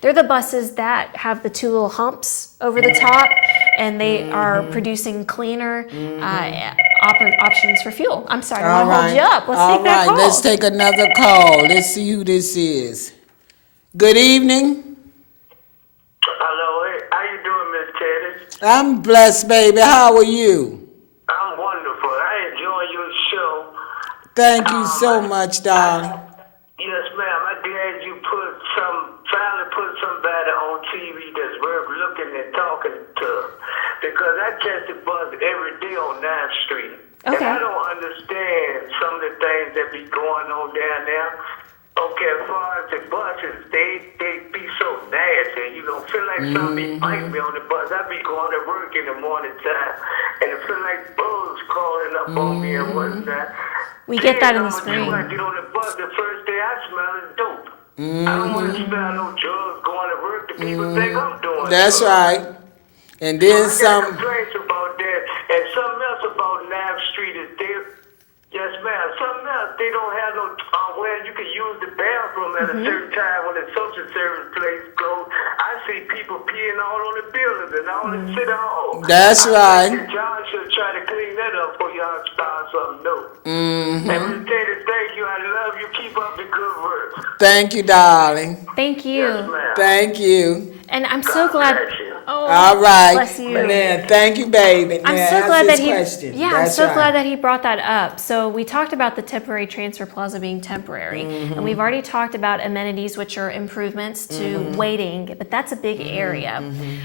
They're the buses that have the two little humps over the top, and they are producing cleaner options for fuel. I'm sorry, I don't want to hold you up. Let's take that call. Let's take another call. Let's see who this is. Good evening. Hello, how you doing, Miss Teddy? I'm blessed, baby. How are you? I'm wonderful. I enjoy your show. Thank you so much, darling. Yes, ma'am. I'm glad you finally put somebody on TV that's worth looking and talking to. Because I catch the bus every day on 9th Street. Okay. And I don't understand some of the things that be going on down there. Okay, as far as the buses, they be so nasty. You know, feel like somebody biting me on the bus. I be going to work in the morning time, and it feel like bugs crawling up on me and whatnot. We get that in the spring. When I get on the bus, the first day I smell is dope. I don't want to smell no drugs going to work. The people think I'm doing That's drugs. right. And then I got some. complaints about that. And something else about 9th Street is there. Yes, ma'am. Something else, they don't have no where you can use the bathroom at a certain time when the social service place closed. I see people peeing all on the buildings and all in City Hall. That's right. John should try to clean that up before y'all start something new. And Ms. Teddy, thank you. I love you. Keep up the good work. Thank you, darling. Thank you. Yes, ma'am. Thank you. And I'm so glad. bless you. Oh, All right. bless you. Man, thank you, baby. I'm Now, so ask glad this that he. question. Yeah, I'm That's so right. glad that he brought that up. So we talked about the temporary transfer plaza being temporary, and we've already talked about amenities, which are improvements to waiting, but that's a big area.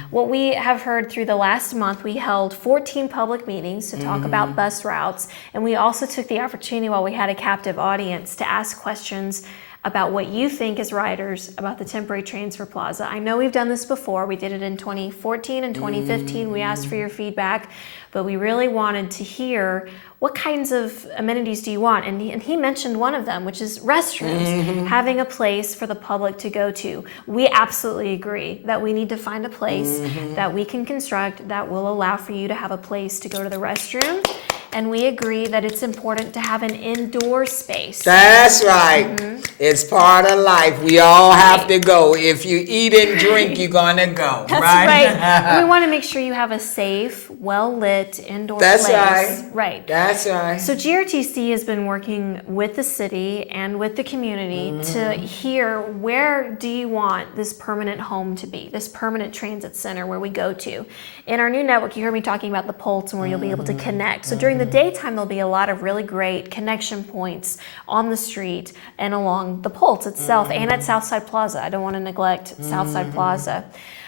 What we have heard through the last month, we held 14 public meetings to talk about bus routes, and we also took the opportunity while we had a captive audience to ask questions about what you think as riders about the temporary transfer plaza. I know we've done this before. We did it in 2014 and 2015. We asked for your feedback, but we really wanted to hear what kinds of amenities do you want? And he mentioned one of them, which is restrooms, having a place for the public to go to. We absolutely agree that we need to find a place that we can construct that will allow for you to have a place to go to the restroom. And we agree that it's important to have an indoor space. That's right. It's part of life. We all have to go. If you eat and drink, you're going to go. That's right. And we want to make sure you have a safe, well-lit indoor That's place. right. Right. That's right. So GRTC has been working with the city and with the community to hear, where do you want this permanent home to be, this permanent transit center where we go to. In our new network, you heard me talking about the Pulse and where you'll be able to connect. So during the daytime, there'll be a lot of really great connection points on the street and along the Pulse itself and at Southside Plaza. I don't want to neglect Southside Plaza.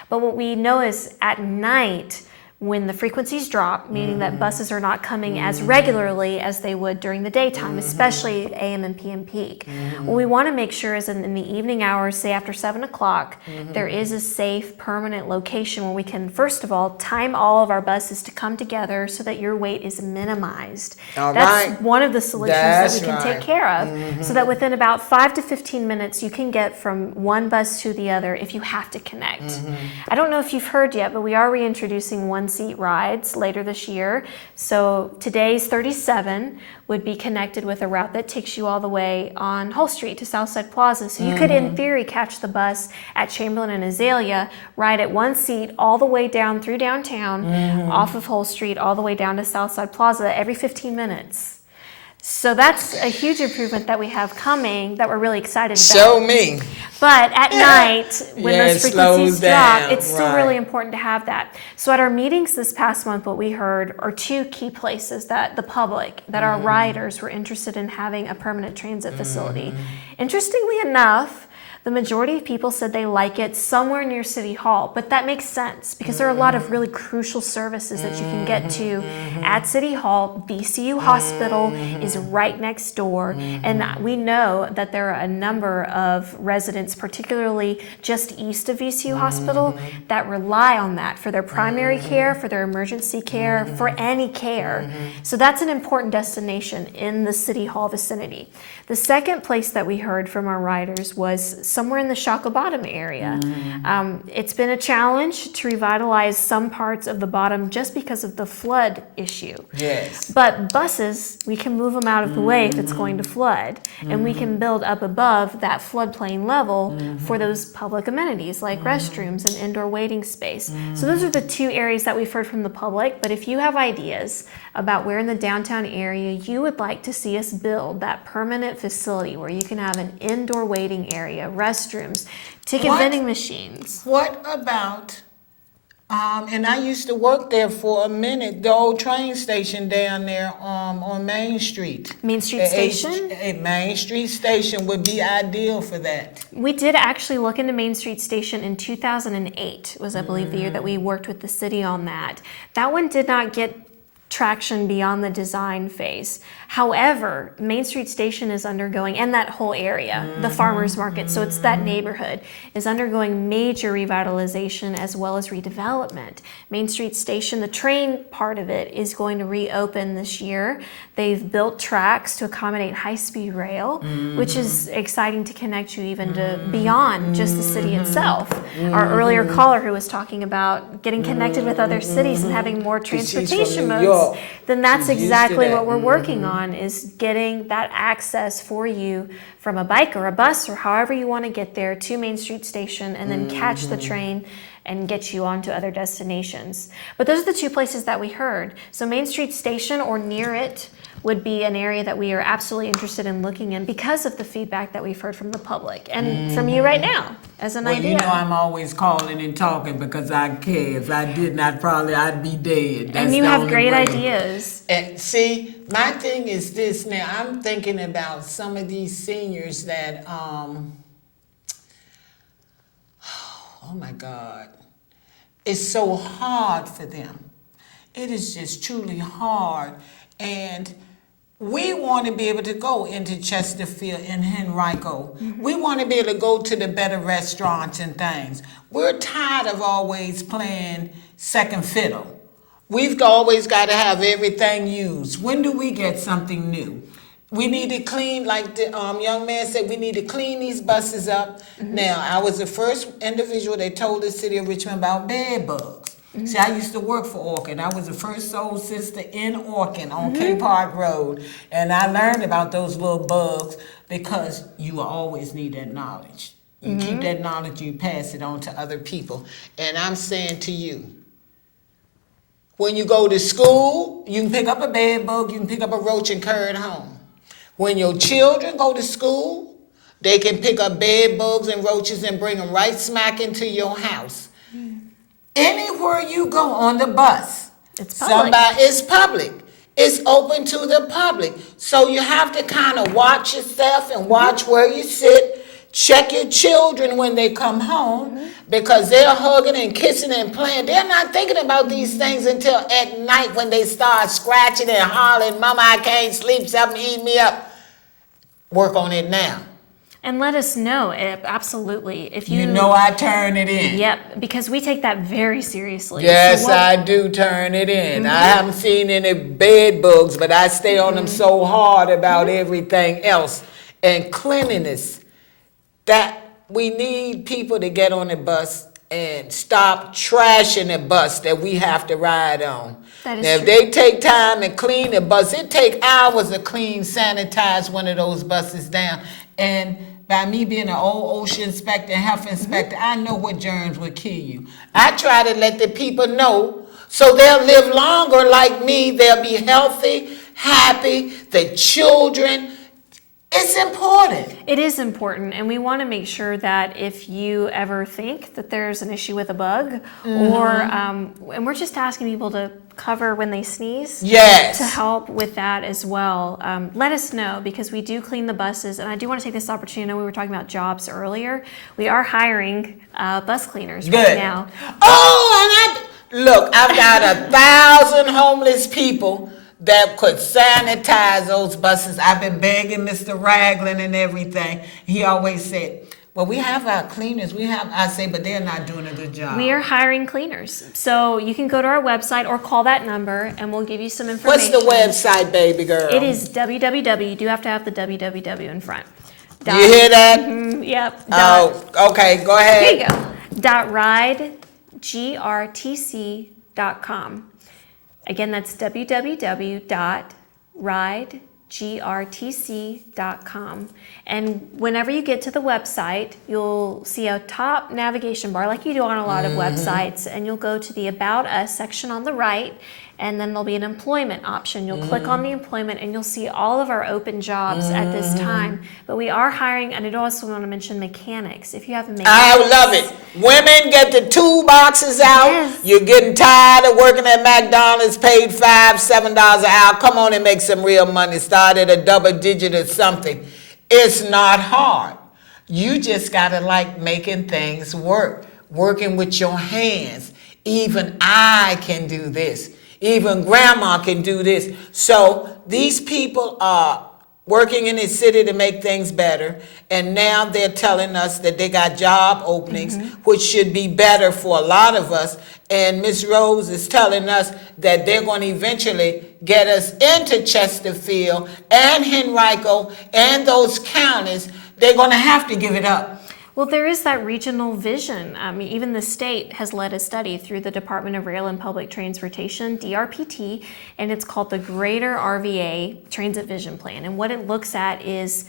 But what we know is at night, when the frequencies drop, meaning that buses are not coming as regularly as they would during the daytime, especially AM and PM peak. What we want to make sure is in the evening hours, say after 7 o'clock, there is a safe, permanent location where we can, first of all, time all of our buses to come together so that your wait is minimized. All That's right. one of the solutions That's that we can right. take care of, so that within about 5 to 15 minutes, you can get from one bus to the other if you have to connect. I don't know if you've heard yet, but we are reintroducing one-seat rides later this year. So today's 37 would be connected with a route that takes you all the way on Hull Street to Southside Plaza. So you could, in theory, catch the bus at Chamberlain and Azalea, ride at one seat all the way down through downtown, off of Hull Street, all the way down to Southside Plaza every 15 minutes. So that's a huge improvement that we have coming that we're really excited about. Show me. But at night, when Yeah, those it frequencies slows drop, down, it's still right. really important to have that. So at our meetings this past month, what we heard are two key places that the public, that our riders were interested in having a permanent transit facility. Interestingly enough, the majority of people said they like it somewhere near City Hall, but that makes sense because there are a lot of really crucial services that you can get to at City Hall. VCU Hospital is right next door, and we know that there are a number of residents, particularly just east of VCU Hospital, that rely on that for their primary care, for their emergency care, for any care. So that's an important destination in the City Hall vicinity. The second place that we heard from our riders was somewhere in the Shaka Bottom area. It's been a challenge to revitalize some parts of the bottom just because of the flood issue. Yes. But buses, we can move them out of the way if it's going to flood, and we can build up above that floodplain level for those public amenities like restrooms and indoor waiting space. So those are the two areas that we've heard from the public. But if you have ideas about where in the downtown area you would like to see us build that permanent facility where you can have an indoor waiting area, restrooms, ticket What? vending machines. What about, and I used to work there for a minute, the old train station down there on Main Street. Main Street Station? Main Street Station would be ideal for that. We did actually look into Main Street Station in 2008, was I believe the year that we worked with the city on that. That one did not get traction beyond the design phase. However, Main Street Station is undergoing, and that whole area, the farmers market, so it's that neighborhood, is undergoing major revitalization as well as redevelopment. Main Street Station, the train part of it, is going to reopen this year. They've built tracks to accommodate high-speed rail, which is exciting to connect you even to beyond just the city itself. Our earlier caller who was talking about getting connected with other cities and having more She's from transportation New modes, York. then that's She's used to exactly that. what we're working on, is getting that access for you from a bike or a bus or however you want to get there to Main Street Station, and then catch the train and get you on to other destinations. But those are the two places that we heard. So Main Street Station or near it would be an area that we are absolutely interested in looking in because of the feedback that we've heard from the public and from you right now as an Well, idea. you know I'm always calling and talking because I care. If I didn't, I'd be dead. That's and you the have only great way. ideas. And see, my thing is this now. I'm thinking about some of these seniors that, oh my God, it's so hard for them. It is just truly hard. And we want to be able to go into Chesterfield and Henrico. We want to be able to go to the better restaurants and things. We're tired of always playing second fiddle. We've always got to have everything used. When do we get something new? We need to clean, like the young man said, we need to clean these buses up. Now, I was the first individual that told the city of Richmond about bed bugs. See, I used to work for Orkin. I was the first soul sister in Orkin on Cape Park Road. And I learned about those little bugs because you will always need that knowledge. You keep that knowledge, you pass it on to other people. And I'm saying to you, when you go to school, you can pick up a bed bug, you can pick up a roach and carry it home. When your children go to school, they can pick up bed bugs and roaches and bring them right smack into your house. Anywhere you go on the bus, It's public. it's public. It's open to the public. So you have to kind of watch yourself and watch where you sit. Check your children when they come home because they're hugging and kissing and playing. They're not thinking about these things until at night when they start scratching and hollering, Mama, I can't sleep, something eat me up. Work on it now. And let us know, absolutely. If You know I turn it in. Yep, because we take that very seriously. Yes, So what- I do turn it in. I haven't seen any bed bugs, but I stay on them so hard about everything else. And cleanliness, that we need people to get on the bus and stop trashing the bus that we have to ride on. That is Now, if true. they take time and clean the bus, it take hours to clean, sanitize one of those buses down. And by me being an old OSHA inspector and health inspector, I know what germs would kill you. I try to let the people know so they'll live longer like me. They'll be healthy, happy, the children. It's important. It is important, and we want to make sure that if you ever think that there's an issue with a bug, or and we're just asking people to cover when they sneeze. Yes. To help with that as well. Let us know, because we do clean the buses, and I do want to take this opportunity. I know we were talking about jobs earlier. We are hiring bus cleaners right Good. now. Oh, and look, I've got 1,000 homeless people that could sanitize those buses. I've been begging Mr. Ragland and everything. He always said, well, we have our cleaners. I say, but they're not doing a good job. We are hiring cleaners. So you can go to our website or call that number, and we'll give you some What's information. the website, baby girl? It is www. You do have to have the www in front. You hear that? Yep. Oh, okay, go Here ahead. you go. .ridegrtc.com. Again, that's www.ridegrtc.com. And whenever you get to the website, you'll see a top navigation bar like you do on a lot of websites, and you'll go to the About Us section on the right, and then there'll be an employment option. You'll click on the employment and you'll see all of our open jobs at this time. But we are hiring, and I do also want to mention mechanics. If you have mechanics. I love it. Women get the toolboxes out. Yes. You're getting tired of working at McDonald's, paid $5-7 an hour. Come on and make some real money. Start at a double digit or something. It's not hard. You just gotta like making things work, working with your hands. Even I can do this. Even grandma can do this. So these people are working in the city to make things better, and now they're telling us that they got job openings, which should be better for a lot of us. And Miss Rose is telling us that they're going to eventually get us into Chesterfield and Henrico and those counties. They're going to have to give it up. Well, there is that regional vision. I mean, even the state has led a study through the Department of Rail and Public Transportation, DRPT, and it's called the Greater RVA Transit Vision Plan. And what it looks at is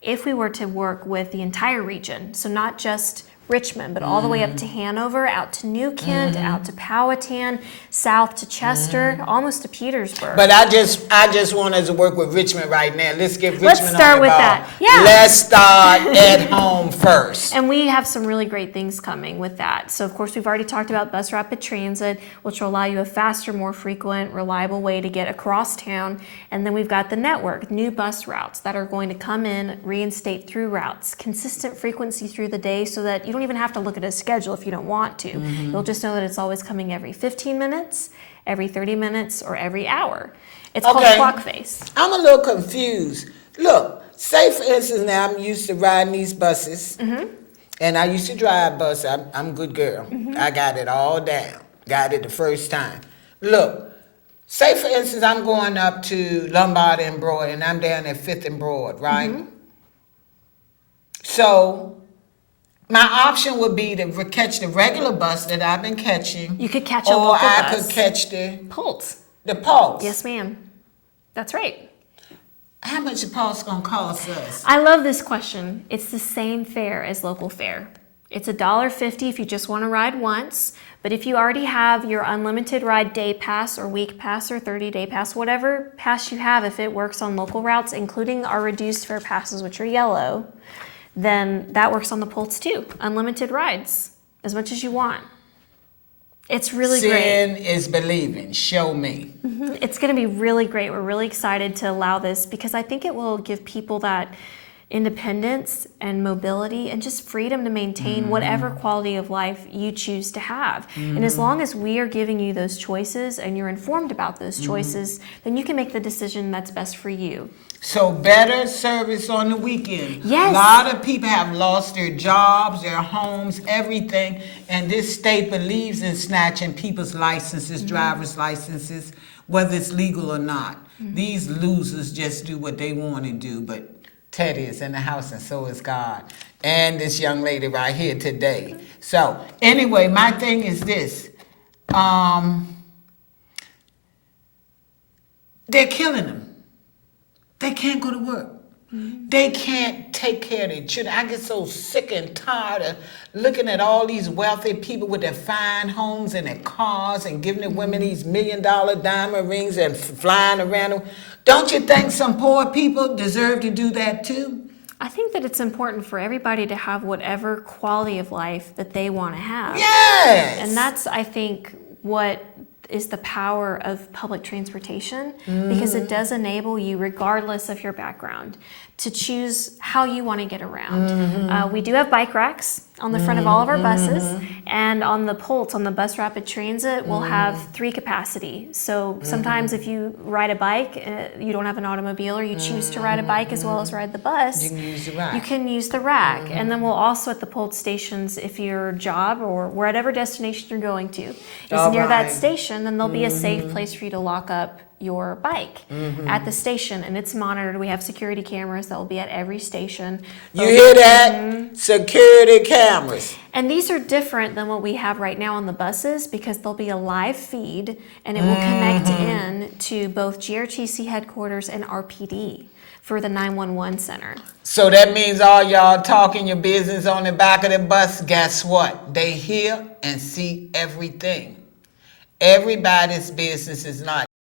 if we were to work with the entire region, so not just Richmond, but all the way up to Hanover, out to New Kent, out to Powhatan, south to Chester, almost to Petersburg. But I just want us to work with Richmond right now. Let's get Richmond Let's start on the with ball. that. Yeah. Let's start at home first. And we have some really great things coming with that. So, of course, we've already talked about Bus Rapid Transit, which will allow you a faster, more frequent, reliable way to get across town. And then we've got the network, new bus routes that are going to come in, reinstate through routes, consistent frequency through the day so that you don't even have to look at a schedule if you don't want to. You'll just know that it's always coming every 15 minutes, every 30 minutes, or every hour. It's called Clock Face. I'm a little confused. Look, say for instance now I'm used to riding these buses, and I used to drive bus. I'm a good girl. I got it all down. Got it the first time. Look, say for instance I'm going up to Lombard and Broad, and I'm down at 5th and Broad, right? So my option would be to catch the regular bus that I've been catching. You could catch a or local I bus. could catch the Pulse. Pulse. Yes, ma'am. That's right. How much the Pulse gonna cost us? I love this question. It's the same fare as local fare. It's $1.50 if you just want to ride once, but if you already have your unlimited ride day pass or week pass or 30-day pass, whatever pass you have, if it works on local routes, including our reduced fare passes, which are yellow, then that works on the Pulse too. Unlimited rides, as much as you want. It's really great. Seeing is believing. Show me. It's going to be really great. We're really excited to allow this because I think it will give people that independence and mobility and just freedom to maintain whatever quality of life you choose to have. And as long as we are giving you those choices and you're informed about those choices, then you can make the decision that's best for you. So better service on the weekend. Yes. A lot of people have lost their jobs, their homes, everything, and this state believes in snatching people's licenses, driver's licenses, whether it's legal or not. These losers just do what they want to do, but Teddy is in the house and so is God. And this young lady right here today. So anyway, my thing is this. They're killing them. They can't go to work. They can't take care of their children. I get so sick and tired of looking at all these wealthy people with their fine homes and their cars and giving the women these $1 million diamond rings and flying around. Don't you think some poor people deserve to do that too? I think that it's important for everybody to have whatever quality of life that they want to have. Yes. And that's, I think, what is the power of public transportation, because it does enable you, regardless of your background, to choose how you want to get around. We do have bike racks on the front of all of our buses, and on the Pulse, on the Bus Rapid Transit, we'll have 3 capacity. So sometimes if you ride a bike, you don't have an automobile, or you choose to ride a bike as well as ride the bus, You can use the rack. you can use the rack. And then we'll also at the Pulse stations, if your job or whatever destination you're going to is near that right. station, then there'll be a safe place for you to lock up your bike at the station, and it's monitored. We have security cameras that will be at every station. You hear that? Security cameras. And these are different than what we have right now on the buses because there'll be a live feed and it will connect in to both GRTC headquarters and RPD for the 911 center. So that means all y'all talking your business on the back of the bus, guess what? They hear and see everything. Everybody's business is not